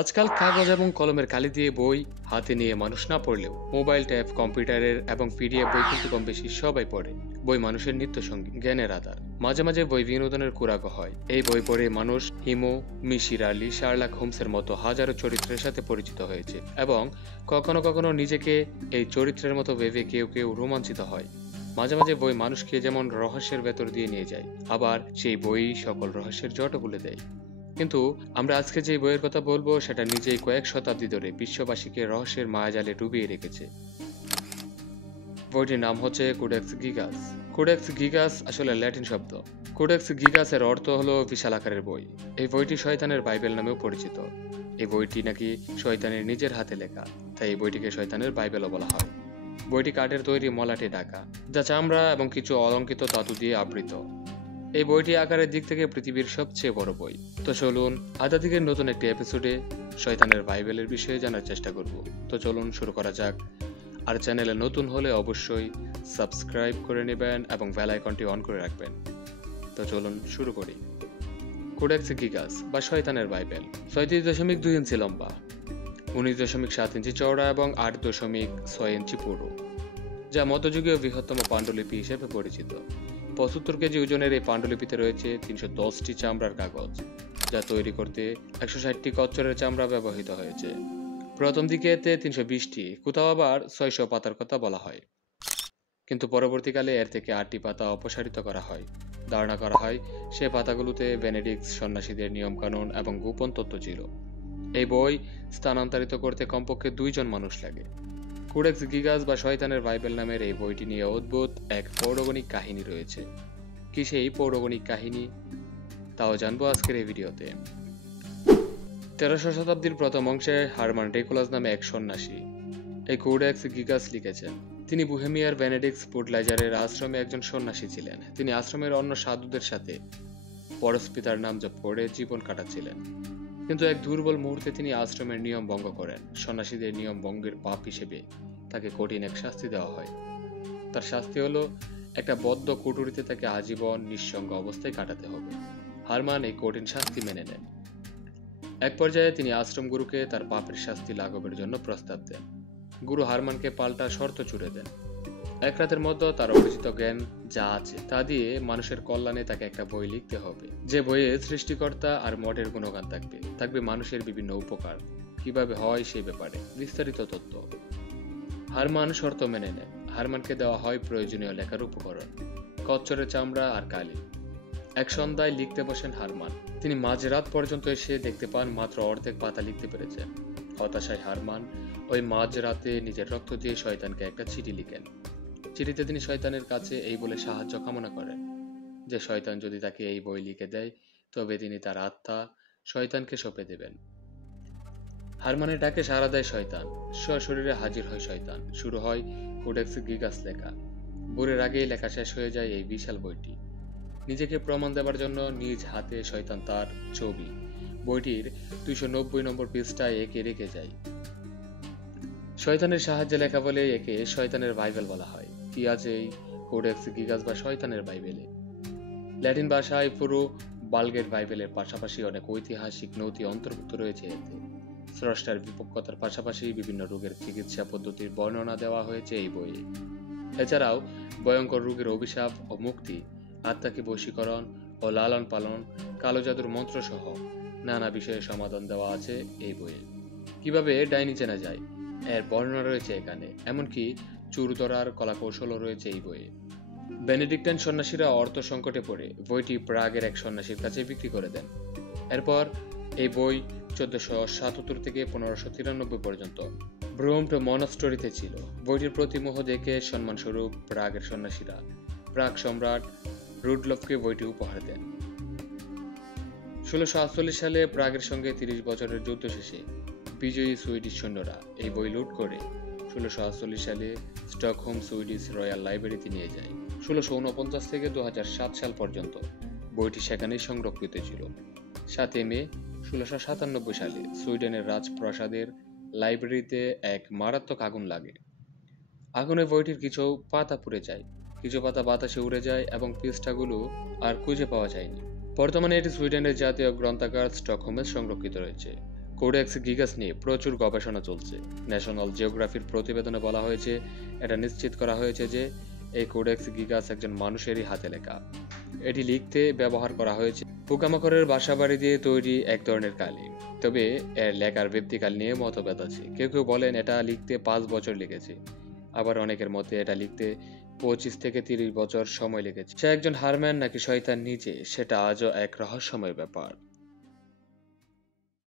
আজকাল কাগজ এবং কলমের কালি দিয়ে বই হাতে নিয়ে মানুষ না পড়লেও মোবাইল ট্যাব, কম্পিউটারের এবং পিডিএফ বই কিন্তু কম বেশি সবাই পড়ে। বই মানুষের নিত্য সঙ্গী, জ্ঞানের আধার। মাঝে মাঝে বই বিনোদনের কুরাগো হয়। এই বই পড়ে মানুষ হিমো, মিসির আলী, শার্লক হোমসের মতো হাজারো চরিত্রের সাথে পরিচিত হয়েছে এবং কখনো কখনো নিজেকে এই চরিত্রের মতো ভেবে কেউ কেউ রোমাঞ্চিত হয়। মাঝে মাঝে বই মানুষকে যেমন রহস্যের ভেতর দিয়ে নিয়ে যায়, আবার সেই বই সকল রহস্যের জটও খুলে দেয়। কিন্তু আমরা আজকে যে বইয়ের কথা বলবো সেটা নিজেই কয়েক শতাব্দী ধরে বিশ্ববাসীকে রহস্যের মায়াজালে ডুবিয়ে রেখেছে। বইটির নাম হচ্ছে কোডেক্স গিগাস। কোডেক্স গিগাস আসলে ল্যাটিন শব্দ। কোডেক্স গিগাসের অর্থ হলো বিশাল আকারের বই। এই বইটি শয়তানের বাইবেল নামেও পরিচিত। এই বইটি নাকি শয়তানের নিজের হাতে লেখা, তাই এই বইটিকে শয়তানের বাইবেলও বলা হয়। বইটি কাঠের তৈরি মলাটে ঢাকা, যা চামড়া এবং কিছু অলঙ্কিত ধাতু দিয়ে আবৃত। এই বইটি আকারের দিক থেকে পৃথিবীর সবচেয়ে বড় বই। তো চলুন আধ্যাত্মিকের নতুন একটি এপিসোডে শয়তানের বাইবেলের বিষয়ে জানার চেষ্টা করব। তো চলুন শুরু করা যাক। আর চ্যানেলে নতুন হলে অবশ্যই সাবস্ক্রাইব করে নেবেন এবং বেল আইকনটি অন করে রাখবেন। তো চলুন শুরু করি। কোডেক্স গিগাস বা শয়তানের বাইবেল 37.2 ইঞ্চি লম্বা, 19.7 ইঞ্চি চওড়া এবং 8.6 ইঞ্চি পুরু, যা মধ্যযুগীয় বৃহত্তম পাণ্ডুলিপি হিসেবে পরিচিত। 75 কেজি ওজনের এই পাণ্ডুলিপিতে রয়েছে 310টি চামড়ার কাগজ, যা তৈরি করতে 160টি কচ্ছরের চামড়া ব্যবহৃত হয়েছে। প্রথম দিকে এতে 320টি, কোথাও আবার 600 পাতার কথা বলা হয়, কিন্তু পরবর্তীকালে এর থেকে 8টি পাতা অপসারিত করা হয়। ধারণা করা হয় সে পাতাগুলোতে বেনেডিক্ট সন্ন্যাসীদের নিয়মকানুন এবং গোপন তত্ত্ব ছিল। এই বই স্থানান্তরিত করতে কমপক্ষে 2 জন মানুষ লাগে। কোডেক্স গিগাস বা শয়তানের বাইবেল নামের এই বইটি নিয়ে অদ্ভুত এক পৌরাণিক কাহিনী রয়েছে। কি সেই পৌরাণিক কাহিনী, তাও জানবো আজকের এই ভিডিওতে। 1300 শতাব্দীর প্রথম অংশে হারমান ডেকুলাস নামে এক সন্ন্যাসী এই কোডেক্স গিগাস লিখেছেন। তিনি বুহেমিয়ার বেনেডিক্ট পুডলাইজারের আশ্রমে একজন সন্ন্যাসী ছিলেন। তিনি আশ্রমের অন্য সাধুদের সাথে পরশপিতার নাম জপ করে জীবন কাটাচ্ছিলেন, কিন্তু এক দুর্বল মুহূর্তে তিনি আশ্রমের নিয়ম ভঙ্গ করেন। সন্ন্যাসীদের নিয়ম ভঙ্গের পাপ হিসেবে তাকে কঠিন এক শাস্তি দেওয়া হয়। তার শাস্তি হলো একটা বদ্ধ কুঠুরিতে তাকে আজীবন নিঃসঙ্গ অবস্থায় কাটাতে হবে। হারমান এই কঠিন শাস্তি মেনে নেন। এক পর্যায়ে তিনি আশ্রম গুরুকে তার পাপের শাস্তি লাঘবের জন্য প্রস্তাব দেন। গুরু হারমানকে পাল্টা শর্ত জুড়ে দেন। এক রাতের মধ্যে তার অর্জিত জ্ঞান যা আছে তা দিয়ে মানুষের কল্যাণে তাকে একটা বই লিখতে হবে, যে বইয়ে সৃষ্টিকর্তা আর মঠের গুণগান থাকবে, থাকবে মানুষের বিভিন্ন উপকার কিভাবে হয় সেই ব্যাপারে বিস্তারিত তথ্য। হারমান শর্ত মেনে নেন। হারমানকে দেওয়া হয় প্রয়োজনীয় লেখার উপকরণ, কচ্ছরের চামড়া আর কালি। এক সন্ধ্যায় লিখতে বসেন হারমান। তিনি মাঝরাত পর্যন্ত এসে দেখতে পান মাত্র অর্ধেক পাতা লিখতে পেরেছেন। হতাশায় হারমান ওই মাঝরাতে নিজের রক্ত দিয়ে শয়তানকে একটা চিঠি লিখেন। চিঠিতে তিনি শয়তানের কাছে এই বলে সাহায্য কামনা করেন যে শয়তান যদি তাকে এই বই লিখে দেয় তবে তিনি তার আত্মা শয়তানকে সঁপে দেবেন। হারমানের ডাকে সাড়া দেয় শয়তান। সশরীরে হাজির হয় শয়তান। শুরু হয় কোডেক্স গিগাস লেখা। ভোরের আগেই লেখা শেষ হয়ে যায় এই বিশাল বইটি। নিজেকে প্রমাণ দেবার জন্য নিজ হাতে শয়তান তার ছবি বইটির 290 নম্বর পৃষ্ঠায় এঁকে রেখে যায়। শয়তানের সাহায্যে লেখা বলে একে শয়তানের বাইবেল বলা হয়। কি আছে এই কোডেক্স গিগাস বা শয়তানের বাইবেলে? ল্যাটিন ভাষায় পুরো বালগেট বাইবেলের পাশাপাশি অনেক ঐতিহাসিক নথি অন্তর্ভুক্ত রয়েছে এতে। স্রষ্টার বিপক্ষতার পাশাপাশি বিভিন্ন রোগের চিকিৎসা পদ্ধতির বর্ণনা দেওয়া হয়েছে এই বইয়ে। এছাড়াও ভয়ঙ্কর রোগের অভিশাপ ও মুক্তি, আত্মাকে বশীকরণ ও লালন পালন, কালো জাদুর মন্ত্র সহ নানা বিষয়ে সমাধান দেওয়া আছে এই বইয়ে। কিভাবে ডাইনি চেনা যায় এর বর্ণনা রয়েছে এখানে, এমনকি চুর ধরার কলাকৌশলও রয়েছে এই বইয়ে। বেনেডিক্টাইন সন্ন্যাসীরা অর্থ সংকটে পড়ে বইটি প্রাগের এক সন্ন্যাসীর কাছে বিক্রি করে দেন। এরপর এই বই 1477 থেকে 1593 পর্যন্ত ব্রোম্ট মনাস্টরিতে ছিল। বইটির প্রতিমোহ দেখে সম্মানস্বরূপ প্রাগের সন্ন্যাসীরা প্রাগ সম্রাট রুডলফকে বইটি উপহার দেন। 1648 সালে প্রাগের সঙ্গে 30 বছরের যুদ্ধ শেষে বিজয়ী সুইডিশ সৈন্যরা এই বই লুট করে 1648 সালে স্টকহোম সুইডিশ রয়্যাল লাইব্রেরিতে নিয়ে যায়। 1649 থেকে 2007 সাল পর্যন্ত বইটি সেখানেই সংরক্ষিত ছিল। 7 মে 1697 সালে সুইডেনের রাজপ্রাসাদের লাইব্রেরিতে এক মারাত্মক আগুন লাগে। আগুনে বইটির কিছু পাতা পুড়ে যায়, কিছু পাতা বাতাসে উড়ে যায় এবং পৃষ্ঠাগুলো আর খুঁজে পাওয়া যায়নি। বর্তমানে এটি সুইডেনের জাতীয় গ্রন্থাগার স্টকহোমে সংরক্ষিত রয়েছে। কোডেক্স গিগাস নিয়ে প্রচুর গবেষণা চলছে। ন্যাশনাল জিওগ্রাফির প্রতিবেদনে বলা হয়েছে, এটা নিশ্চিত করা হয়েছে যে এই কোডেক্স গিগাস একজন মানুষেরই হাতে লেখা। এটি লিখতে ব্যবহার করা হয়েছে পোকামাকড়ের বাসাবাড়ি দিয়ে তৈরি এক ধরনের কালি। তবে এর লেখার ব্যক্তিকাল নিয়ে মতভেদ আছে। কেউ কেউ বলেন এটা লিখতে 5 বছর লেগেছে, আবার অনেকের মতে এটা লিখতে 25 থেকে 30 বছর সময় লেগেছে। সে একজন হারম্যান নাকি শয়তান নিজে, সেটা আজও এক রহস্যময় ব্যাপার।